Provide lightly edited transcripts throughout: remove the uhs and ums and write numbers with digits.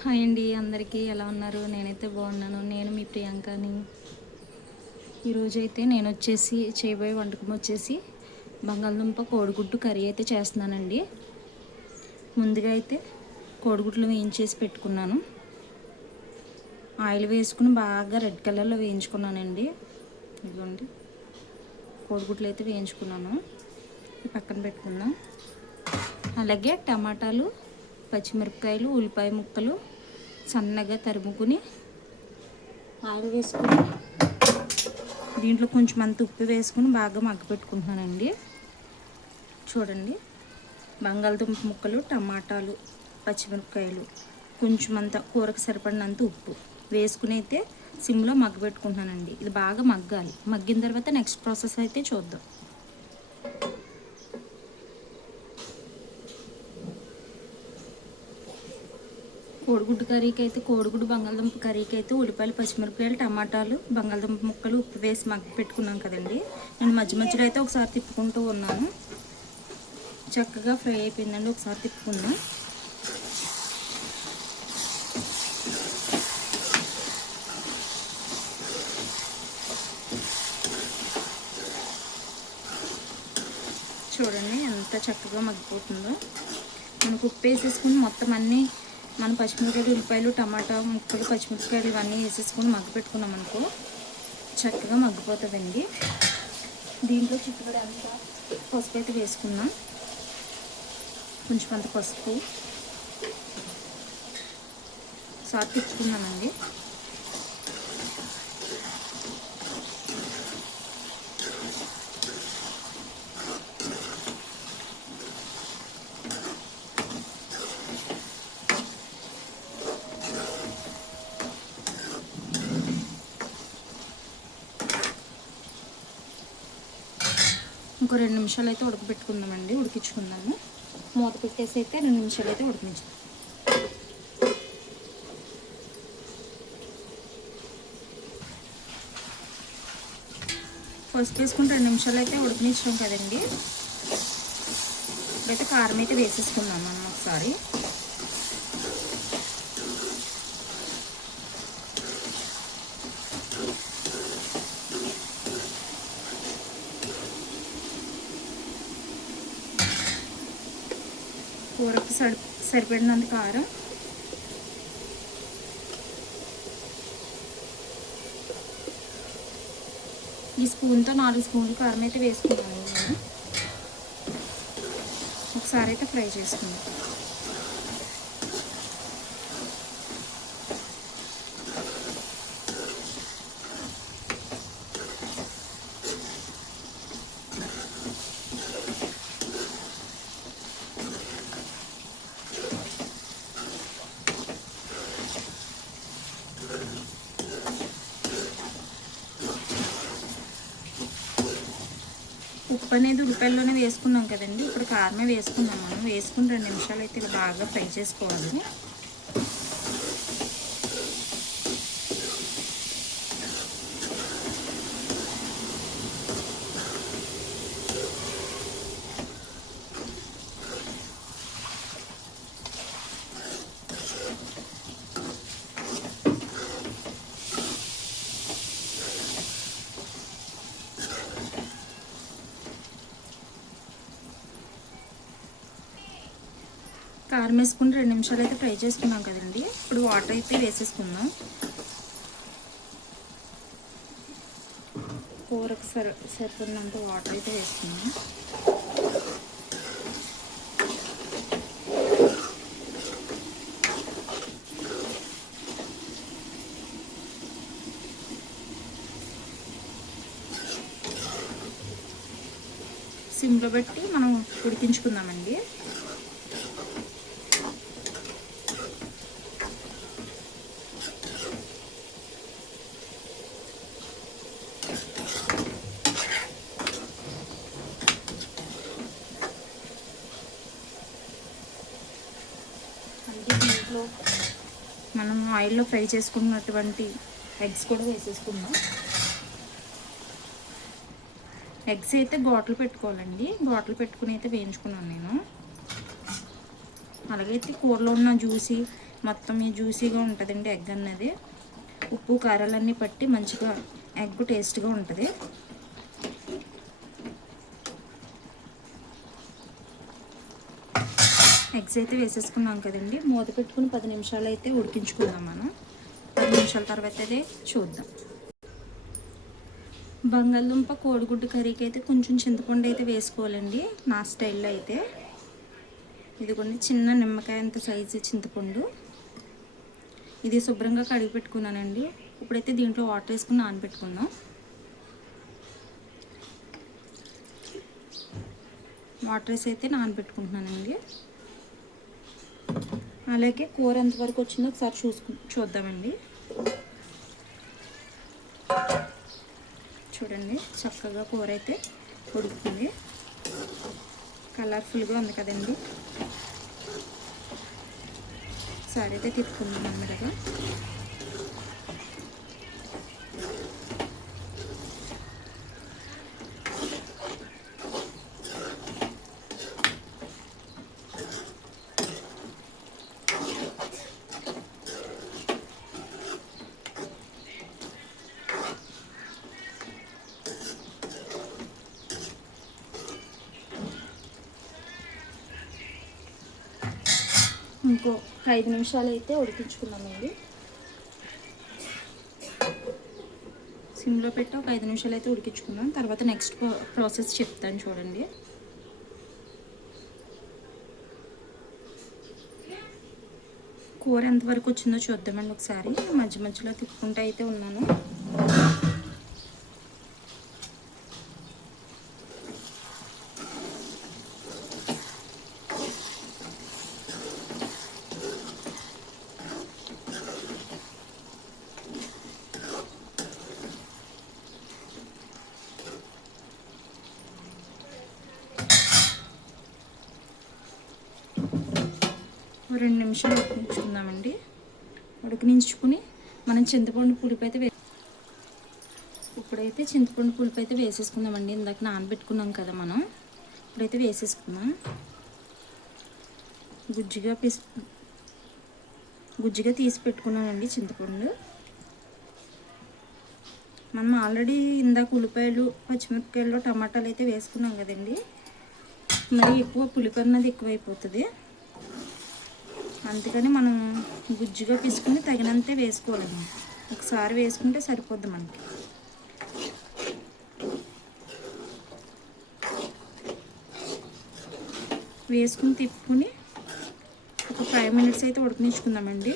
Hi అండి, అందరికీ ఎలా ఉన్నారు? నేనైతే బాగున్నాను. నేను మీ ప్రియాంకని. ఈరోజైతే నేను చేయబోయే వంటకం వచ్చేసి బంగాళదుంప కోడిగుడ్డు కర్రీ అయితే చేస్తున్నానండి. ముందుగా అయితే కోడిగుడ్లు వేయించేసి పెట్టుకున్నాను. ఆయిల్ వేసుకుని బాగా రెడ్ కలర్లో వేయించుకున్నానండి. ఇదిగోండి, కోడిగుడ్లు అయితే వేయించుకున్నాను. పక్కన పెట్టుకుందాం. అలాగే టమాటాలు, పచ్చిమిరపకాయలు, ఉల్లిపాయ ముక్కలు సన్నగా తరుముకుని ఆయిల్ వేసుకుని దీంట్లో కొంచెం అంత ఉప్పు వేసుకుని బాగా మగ్గపెట్టుకుంటున్నానండి. చూడండి, బంగాళదుంప ముక్కలు, టమాటాలు, పచ్చిమిరపకాయలు, కొంచెం అంత కూరకు సరిపడినంత ఉప్పు వేసుకుని అయితే సిమ్లో మగ్గపెట్టుకుంటున్నానండి. ఇది బాగా మగ్గాలి. మగ్గిన తర్వాత నెక్స్ట్ ప్రాసెస్ అయితే చూద్దాం. కోడిగుడ్డు కర్రీకి అయితే బంగాళదుంప కర్రీకి అయితే ఉల్లిపాయలు, పచ్చిమిరపకాయలు, టమాటాలు, బంగాళదుంప ముక్కలు ఉప్పు వేసి మగ్గ పెట్టుకున్నాం కదండి. నేను మధ్య మధ్యలో అయితే ఒకసారి తిప్పుకుంటూ ఉన్నాను. చక్కగా ఫ్రై అయిపోయిందండి. ఒకసారి తిప్పుకుందాం. చూడండి ఎంత చక్కగా మగ్గిపోతుందో. మనకు ఉప్పు వేసేసుకుని మొత్తం అన్నీ మనం పచ్చిమిరపకాయలు, ఉల్లిపాయలు, టమాటా ముక్కలు, పచ్చిమిరపకాయలు ఇవన్నీ వేసేసుకుని మగ్గ పెట్టుకున్నాం అనుకో చక్కగా మగ్గిపోతుందండి. దీంట్లో చిట్టుబడి అంతా పసుపు అయితే వేసుకున్నాం. కొంచెం అంత పసుపు సార్ తిప్పుకున్నానండి. ఇంకో 2 నిమిషాలు అయితే ఉడకబెట్టుకుందామండి. ఉడికించుకుందాము. మూత పెట్టేసి అయితే 2 నిమిషాలు అయితే ఉడికించుకుందాం. పసుపు వేసుకుని 2 నిమిషాలు అయితే ఉడికించాం కదండి. ఇప్పుడైతే కారం అయితే వేసేసుకున్నాం మనం ఒకసారి. కూరకు సరిపడినంత కారం, ఈ స్పూన్తో 4 స్పూన్లు కారం అయితే వేసుకున్నాను నేను. ఒకసారి అయితే ఫ్రై చేసుకున్నాను. ఉప్పు అనేది ఉల్లిపాయల్లోనే వేసుకున్నాం కదండి. ఇప్పుడు కారమే వేసుకున్నాం. మనం వేసుకుని 2 నిమిషాలు అయితే ఇలా బాగా ఫ్రై చేసుకోవాలి. కారం వేసుకుని 2 నిమిషాలు అయితే ఫ్రై చేసుకున్నాం కదండి. ఇప్పుడు వాటర్ అయితే వేసేసుకుందాం. కూరకు సరిపడినంత వాటర్ అయితే వేసుకుందాం. సిమ్లో పెట్టి మనం ఉడికించుకుందామండి. దీంట్లో మనం ఆయిల్లో ఫ్రై చేసుకున్నటువంటి ఎగ్స్ కూడా వేసేసుకుందాం. ఎగ్స్ అయితే ఘాట్లు పెట్టుకోవాలండి. ఘాట్లు పెట్టుకుని అయితే వేయించుకున్నాను నేను. అలాగైతే కూరలో ఉన్న జ్యూసీ మొత్తం ఈ జ్యూసీగా ఉంటుందండి ఎగ్ అన్నది. ఉప్పు కారాలన్నీ పట్టి మంచిగా ఎగ్ టేస్ట్గా ఉంటుంది. ఎగ్స్ అయితే వేసేసుకున్నాం కదండి. మూత పెట్టుకుని 10 నిమిషాలు అయితే ఉడికించుకుందాం మనం. 10 నిమిషాల తర్వాత అయితే చూద్దాం. బంగాళదుంప కోడిగుడ్డు కర్రీకి అయితే కొంచెం చింతపండు అయితే వేసుకోవాలండి నా స్టైల్లో అయితే. ఇదిగోండి చిన్న నిమ్మకాయ అంత సైజు చింతపండు. ఇది శుభ్రంగా కడిగి పెట్టుకున్నానండి. ఇప్పుడైతే దీంట్లో వాటర్ వేసుకుని నానబెట్టుకుందాం. వాటర్ వేసి అయితే నానబెట్టుకుంటున్నానండి. అలాగే కూర ఎంతవరకు వచ్చిందో ఒకసారి చూద్దామండి. చూడండి చక్కగా కూర అయితే ఉడుకుతుంది. కలర్ఫుల్గా ఉంది కదండి. ఒకసారి అయితే తిప్పుకుందాం అన్నట్టుగా. ఇంకో 5 నిమిషాలు అయితే ఉడికించుకున్నామండి. సిమ్లో పెట్టి ఒక 5 నిమిషాలు అయితే ఉడికించుకున్నాం. తర్వాత నెక్స్ట్ ప్రాసెస్ చెప్తాను చూడండి. కూర ఎంతవరకు వచ్చిందో చూద్దామండి ఒకసారి. మధ్య మధ్యలో తిప్పుకుంటూ అయితే ఉన్నాను. ఓ 2 నిమిషాలు ఉడికించుకుందామండి. ఉడికించుకుని మనం చింతపండు పులుపు అయితే ఇప్పుడైతే చింతపండు పులుపు అయితే వేసేసుకుందామండి. ఇందాక నానబెట్టుకున్నాం కదా మనం. ఇప్పుడైతే వేసేసుకుందాం. గుజ్జుగా తీసి పెట్టుకున్నానండి చింతపండు. మనం ఆల్రెడీ ఇందాక ఉల్లిపాయలు, పచ్చిమిరపకాయలు, టమాటాలు అయితే వేసుకున్నాం కదండి. మరి ఎక్కువ పులుపు అన్నది ఎక్కువైపోతుంది. అందుకని మనం గుజ్జుగా తీసుకుని తగినంతే వేసుకోవాలండి. ఒకసారి వేసుకుంటే సరిపోద్ది మనకి. వేసుకుని తిప్పుకుని ఒక 5 మినిట్స్ అయితే ఉడికించుకుందామండి.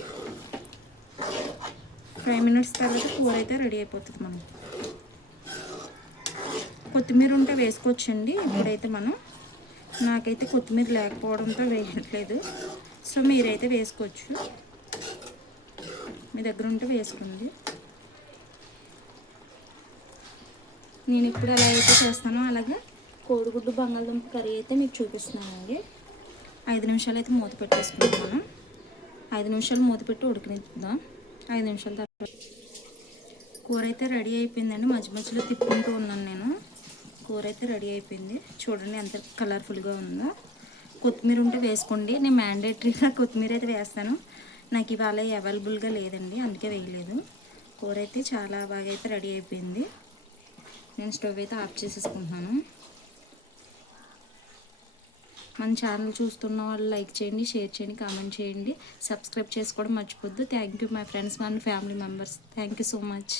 5 మినిట్స్ తర్వాత కూర అయితే రెడీ అయిపోతుంది. మనం కొత్తిమీర ఉంటే వేసుకోవచ్చండి. ఇప్పుడైతే నాకైతే కొత్తిమీర లేకపోవడంతో వేయట్లేదు. సో మీరైతే వేసుకోవచ్చు, మీ దగ్గర ఉంటే వేసుకోండి. నేను ఇప్పుడు ఎలా అయితే చేస్తానో అలాగే కోడిగుడ్డు బంగాళదుంప కర్రీ అయితే మీకు చూపిస్తున్నానండి. 5 నిమిషాలు అయితే మూత పెట్టేసుకుంటాను. 5 నిమిషాలు మూత పెట్టి ఉడికినిద్దాం. 5 నిమిషాల తర్వాత కూర అయితే రెడీ అయిపోయిందండి. మధ్య మధ్యలో తిప్పుకుంటూ ఉన్నాను నేను. కూర అయితే రెడీ అయిపోయింది. చూడండి ఎంత కలర్ఫుల్గా ఉందో. కొత్తిమీర ఉంటే వేసుకోండి. నేను మ్యాండేటరీగా కొత్తిమీర అయితే వేస్తాను. నాకు ఇవాళ అవైలబుల్గా లేదండి, అందుకే వేయలేదు. కూర అయితే చాలా బాగా అయితే రెడీ అయిపోయింది. నేను స్టవ్ అయితే ఆఫ్ చేసేసుకుంటున్నాను. మన ఛానల్ చూస్తున్న వాళ్ళు లైక్ చేయండి, షేర్ చేయండి, కామెంట్ చేయండి, సబ్స్క్రైబ్ చేసుకోవడం మర్చిపోద్దు. Thank you my friends and family members. Thank you so much.